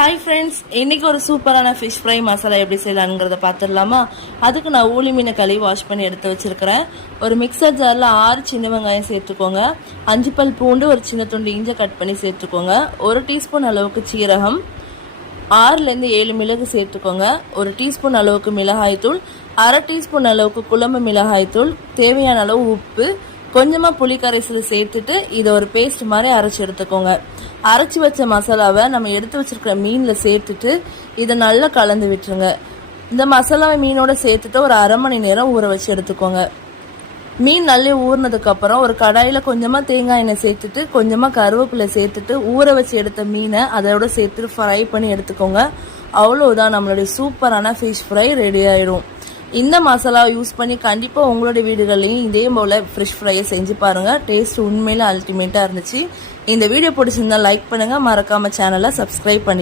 Hi friends, இன்றைக்கி ஒரு சூப்பரான ஃபிஷ் ஃப்ரை மசாலா எப்படி செய்யலாங்கிறத பார்த்துடலாமா? அதுக்கு நான் ஊளி மீனை கழுவி வாஷ் பண்ணி எடுத்து வச்சுருக்கிறேன். ஒரு மிக்சர் ஜாரில் 6 சின்ன வெங்காயம் சேர்த்துக்கோங்க. 5 பல் பூண்டு, ஒரு சின்ன துண்டு இஞ்சி கட் பண்ணி சேர்த்துக்கோங்க. 1 டீஸ்பூன் அளவுக்கு சீரகம், 6லேருந்து 7 மிளகு சேர்த்துக்கோங்க. 1 டீஸ்பூன் அளவுக்கு மிளகாய்த்தூள், 1/2 டீஸ்பூன் அளவுக்கு குழம்பு மிளகாய்த்தூள், தேவையான அளவு உப்பு, கொஞ்சமாக புளி கரைசல் சேர்த்துட்டு இதை ஒரு பேஸ்ட் மாதிரி அரைச்சி எடுத்துக்கோங்க. அரைச்சி வச்ச மசாலாவை நம்ம எடுத்து வச்சிருக்கிற மீனில் சேர்த்துட்டு இதை நல்லா கலந்து விட்டுருங்க. இந்த மசாலாவை மீனோட சேர்த்துட்டு ஒரு 1/2 மணி நேரம் ஊற வச்சு எடுத்துக்கோங்க. மீன் நல்லா ஊறினதுக்கப்புறம் ஒரு கடாயில் கொஞ்சமாக தேங்காய் எண்ணெய் சேர்த்துட்டு கொஞ்சமாக கருவேப்பிலை சேர்த்துட்டு ஊற வச்சு எடுத்த மீனை அதோட சேர்த்துட்டு ஃப்ரை பண்ணி எடுத்துக்கோங்க. அவ்வளோதான், நம்மளுடைய சூப்பரான ஃபிஷ் ஃப்ரை ரெடி ஆகிடும். இந்த மசாலாவை யூஸ் பண்ணி கண்டிப்பாக உங்களுடைய வீடுகள்லையும் இதே போல் ஃபிஷ் ஃப்ரையை செஞ்சு பாருங்கள். டேஸ்ட் உண்மையில அல்டிமேட்டாக இருந்துச்சு. இந்த வீடியோ பிடிச்சிருந்தா லைக் பண்ணுங்கள், மறக்காமல் சேனலை சப்ஸ்கிரைப் பண்ணி